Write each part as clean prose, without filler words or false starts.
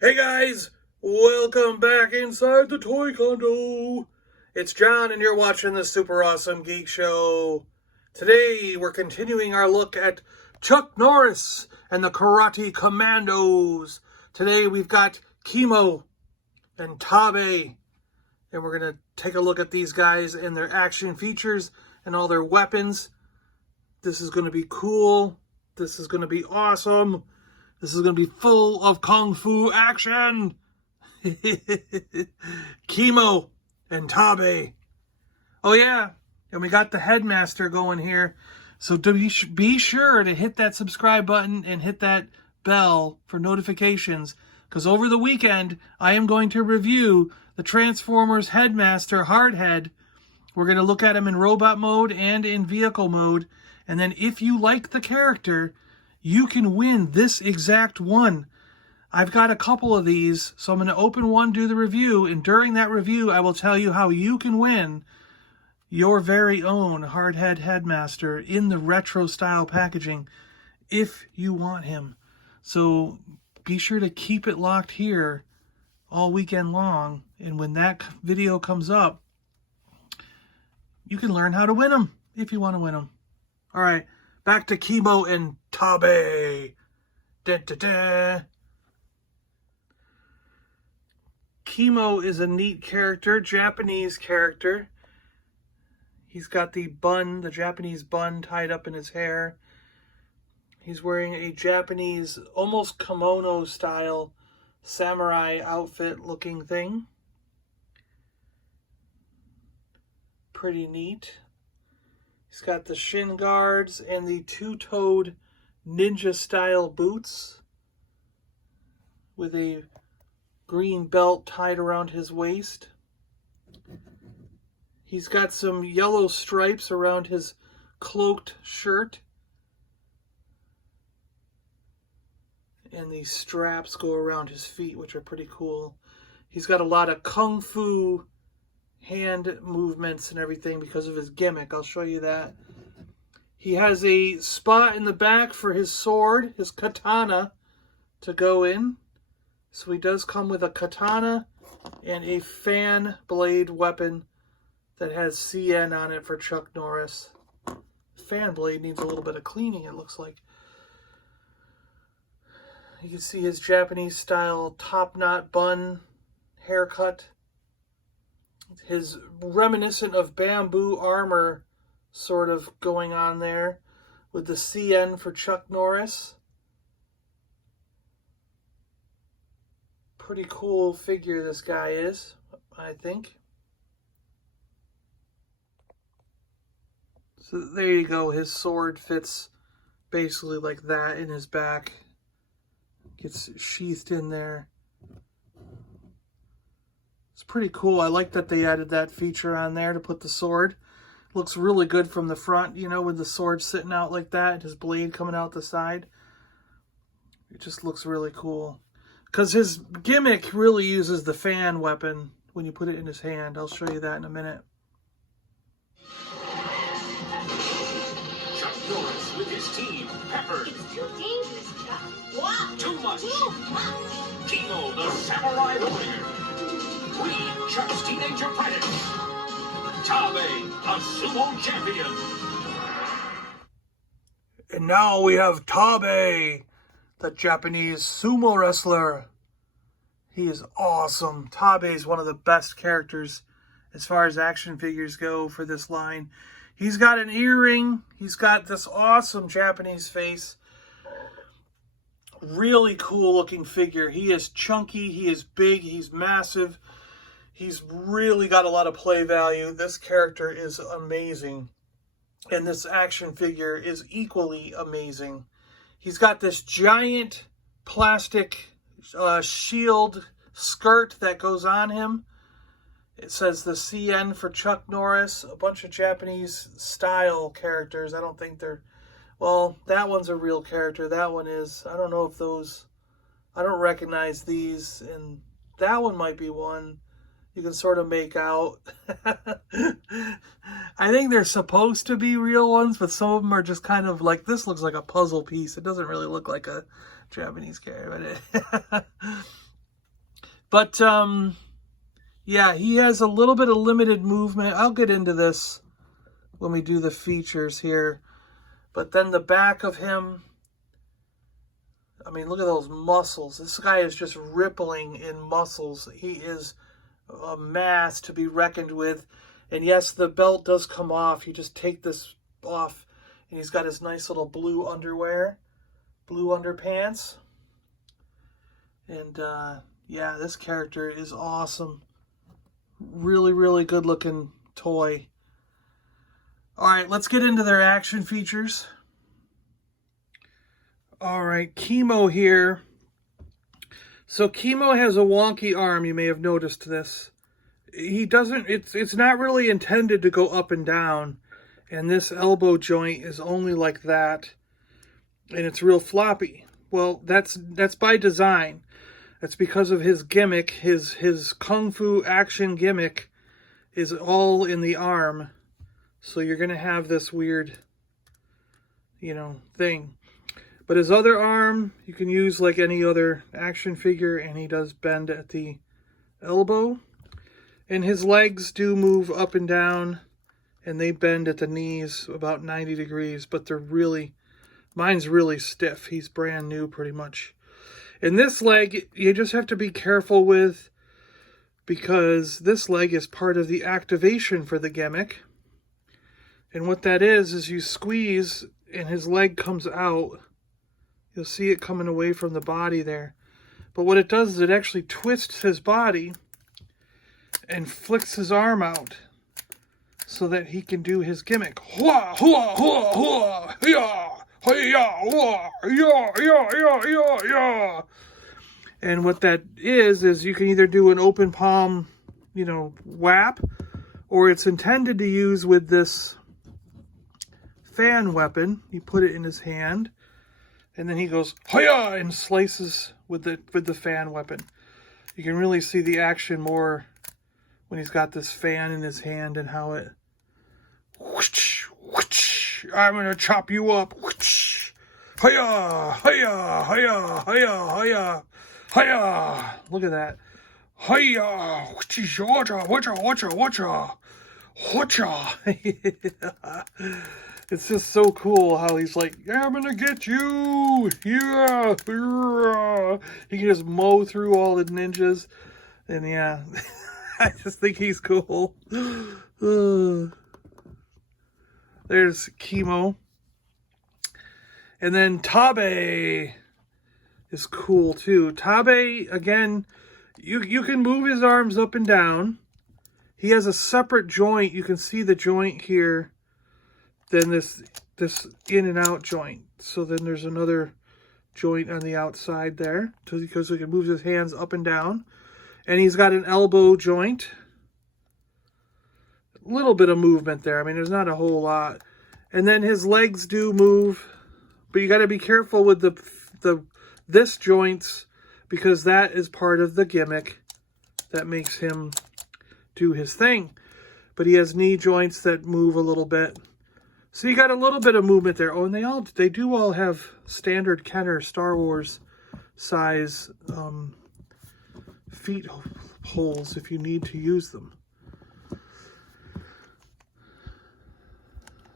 Hey guys, welcome back inside the Toy Condo. It's John and you're watching the Super Awesome Geek Show. Today we're continuing our look at Chuck Norris and the Karate Kommandos. Today we've got Kimo and Tabe. And we're going to take a look at these guys and their action features and all their weapons. This is going to be cool. This is going to be awesome. This is going to be full of kung fu action. Kimo and Tabe. Oh yeah, and we got the headmaster going here. So be sure to hit that subscribe button and hit that bell for notifications. Because over the weekend, I am going to review the Transformers Headmaster Hardhead. We're going to look at him in robot mode and in vehicle mode. And then if you like the character, you can win this exact one. I've got a couple of these, so I'm going to open one, do the review, and during that review, I will tell you how you can win your very own Hardhead Headmaster in the retro style packaging if you want him. So be sure to keep it locked here all weekend long, and when that video comes up, you can learn how to win them if you want to win them. All right, back to Kimo and Tabe. Da, da, da. Kimo is a neat character, Japanese character. He's got the bun, the Japanese bun tied up in his hair. He's wearing a Japanese, almost kimono style, samurai outfit looking thing. Pretty neat. He's got the shin guards and the two-toed ninja style boots with a green belt tied around his waist. He's got some yellow stripes around his cloaked shirt. And these straps go around his feet, which are pretty cool. He's got a lot of kung fu hand movements and everything because of his gimmick. I'll show you that. He has a spot in the back for his sword, his katana, to go in. So he does come with a katana and a fan blade weapon that has CN on it for Chuck Norris. Fan blade needs a little bit of cleaning, it looks like. You can see his Japanese style top knot bun haircut. His reminiscent of bamboo armor sort of going on there with the CN for Chuck Norris. Pretty cool figure this guy is, I think. So there you go. His sword fits basically like that in his back. Gets sheathed in there. It's pretty cool. I like that they added that feature on there to put the sword. Looks really good from the front, you know, with the sword sitting out like that and his blade coming out the side. It just looks really cool. Because his gimmick really uses the fan weapon when you put it in his hand. I'll show you that in a minute. Chuck Norris with his team, Peppered. It's too dangerous, Chuck. What? Too much. Too much. Kimo, the samurai warrior. Queen, Chuck's teenage apprentice. Tabe, a sumo champion. And now we have Tabe, the Japanese sumo wrestler. He is awesome. Tabe is one of the best characters as far as action figures go for this line. He's got an earring. He's got this awesome Japanese face. Really cool looking figure. He is chunky. He is big. He's massive. He's really got a lot of play value. This character is amazing. And this action figure is equally amazing. He's got this giant plastic shield skirt that goes on him. It says the CN for Chuck Norris. A bunch of Japanese style characters. I don't think they're... Well, that one's a real character. That one is. I don't know if those... I don't recognize these. And that one might be one you can sort of make out. I think they're supposed to be real ones, but some of them are just kind of like, this looks like a puzzle piece. It doesn't really look like a Japanese character. But, yeah, he has a little bit of limited movement. I'll get into this when we do the features here. But then the back of him, I mean, look at those muscles. This guy is just rippling in muscles. He is a mass to be reckoned with. And yes, the belt does come off. You just take this off, and he's got his nice little blue underwear, blue underpants. And, yeah, this character is awesome. Really, really good looking toy. All right, let's get into their action features. All right, Kimo here. So Kimo has a wonky arm. You may have noticed this. He doesn't, it's not really intended to go up and down. And this elbow joint is only like that. And it's real floppy. Well, that's by design. That's because of his gimmick. His kung fu action gimmick is all in the arm. So you're going to have this weird, you know, thing. But his other arm, you can use like any other action figure, and he does bend at the elbow. And his legs do move up and down, and they bend at the knees about 90 degrees, but they're really, mine's really stiff. He's brand new pretty much. And this leg, you just have to be careful with, because this leg is part of the activation for the gimmick. And what that is you squeeze and his leg comes out. You'll see it coming away from the body there. But what it does is it actually twists his body and flicks his arm out so that he can do his gimmick. Hua, hua, hua, hua, ya, ya, hua, ya, ya, ya, ya, ya. And what that is you can either do an open palm, you know, whap, or it's intended to use with this fan weapon. You put it in his hand, and then he goes hiya and slices with the fan weapon. You can really see the action more when he's got this fan in his hand and how it whoosh, whoosh, I'm gonna chop you up. Whoosh, hiya, hiya, hiya, hiya, hiya, hiya. Look at that. Hiya, whoosh, watcha, watcha, watcha, watcha, watcha. It's just so cool how he's like, I'm gonna get you! Yeah! He can just mow through all the ninjas. And yeah, I just think he's cool. There's Kimo. And then Tabe is cool too. Tabe, again, you can move his arms up and down. He has a separate joint. You can see the joint here. Then this in and out joint. So then there's another joint on the outside there, because he can move his hands up and down. And he's got an elbow joint. A little bit of movement there. I mean, there's not a whole lot. And then his legs do move, but you got to be careful with this joints, because that is part of the gimmick that makes him do his thing. But he has knee joints that move a little bit. So you got a little bit of movement there. Oh, and they do all have standard Kenner Star Wars size feet holes if you need to use them.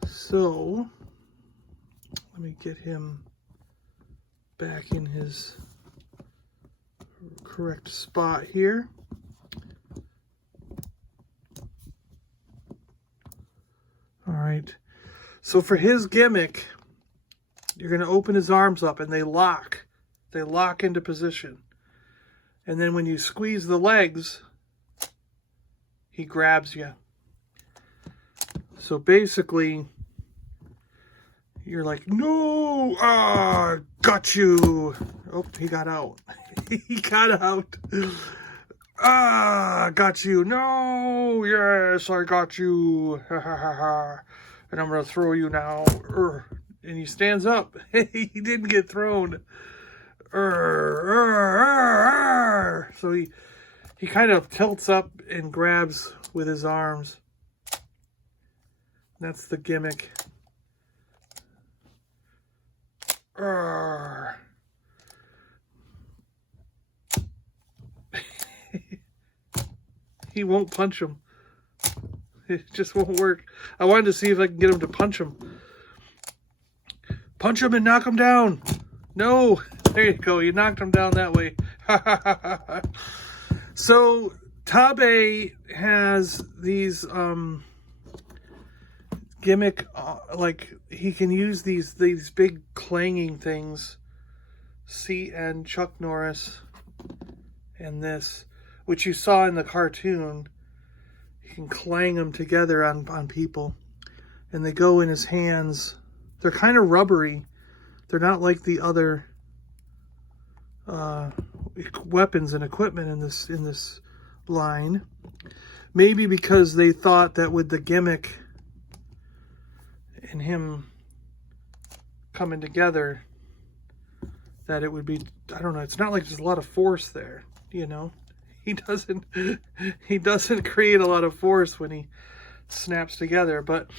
So let me get him back in his correct spot here. All right. So for his gimmick, you're going to open his arms up and they lock. They lock into position. And then when you squeeze the legs, he grabs you. So basically, you're like, no, got you. Oh, he got out. He got out. Got you. No, yes, I got you. Ha ha ha ha. And I'm going to throw you now. And he stands up. He didn't get thrown. So he kind of tilts up and grabs with his arms. That's the gimmick. He won't punch him. It just won't work. I wanted to see if I can get him to punch him. Punch him and knock him down. No. There you go. You knocked him down that way. So, Tabe has these gimmick, like he can use these big clanging things. and Chuck Norris and this, which you saw in the cartoon. He can clang them together on people, and they go in his hands. They're kind of rubbery. They're not like the other weapons and equipment in this line. Maybe because they thought that with the gimmick and him coming together, that it would be, I don't know, it's not like there's a lot of force there, you know. He doesn't create a lot of force when he snaps together, but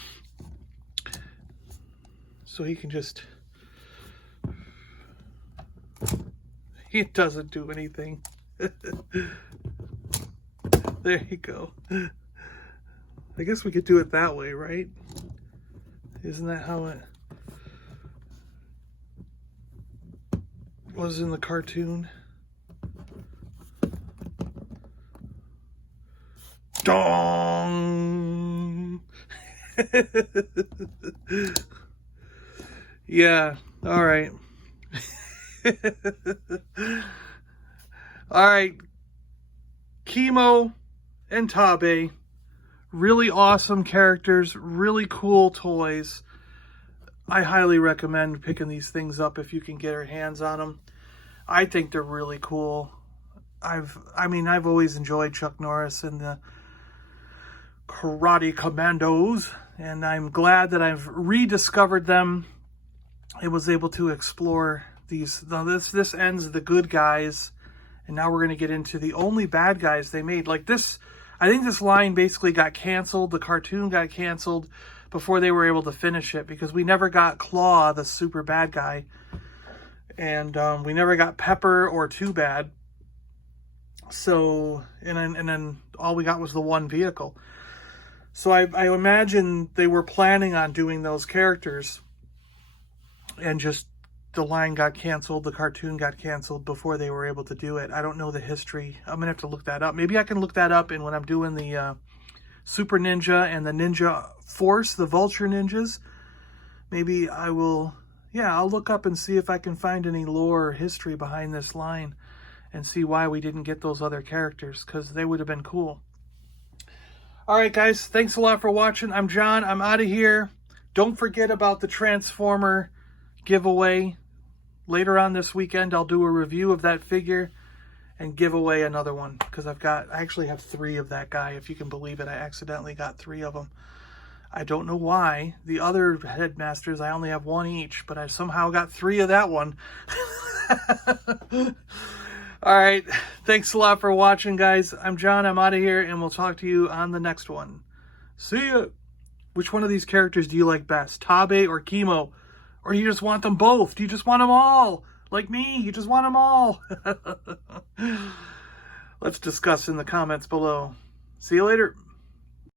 so he can just, he doesn't do anything. There you go. I guess we could do it that way, right? Isn't that how it was in the cartoon? Dong! Yeah, all right. All right. Kimo and Tabe, really awesome characters, really cool toys. I highly recommend picking these things up if you can get your hands on them. I think they're really cool. I've always enjoyed Chuck Norris and the Karate Kommandos, and I'm glad that I've rediscovered them and was able to explore these. Now this ends the good guys, and now we're going to get into the only bad guys they made. Like this, I think this line basically got canceled. The cartoon got canceled before they were able to finish it, because we never got Claw, the super bad guy, and we never got Pepper or Too Bad. So, and then all we got was the one vehicle. So I imagine they were planning on doing those characters, and just the line got canceled, the cartoon got canceled before they were able to do it. I don't know the history. I'm going to have to look that up. Maybe I can look that up, and when I'm doing the Super Ninja and the Ninja Force, the Vulture Ninjas, maybe I will, yeah, I'll look up and see if I can find any lore or history behind this line and see why we didn't get those other characters, because they would have been cool. All right, guys, thanks a lot for watching. I'm John. I'm out of here. Don't forget about the Transformer giveaway. Later on this weekend, I'll do a review of that figure and give away another one, because I actually have 3 of that guy. If you can believe it, I accidentally got 3 of them. I don't know why. The other Headmasters, I only have 1 each, but I somehow got 3 of that one. All right. Thanks a lot for watching, guys. I'm John. I'm out of here, and we'll talk to you on the next one. See ya. Which one of these characters do you like best? Tabe or Kimo? Or you just want them both? Do you just want them all? Like me, you just want them all. Let's discuss in the comments below. See you later.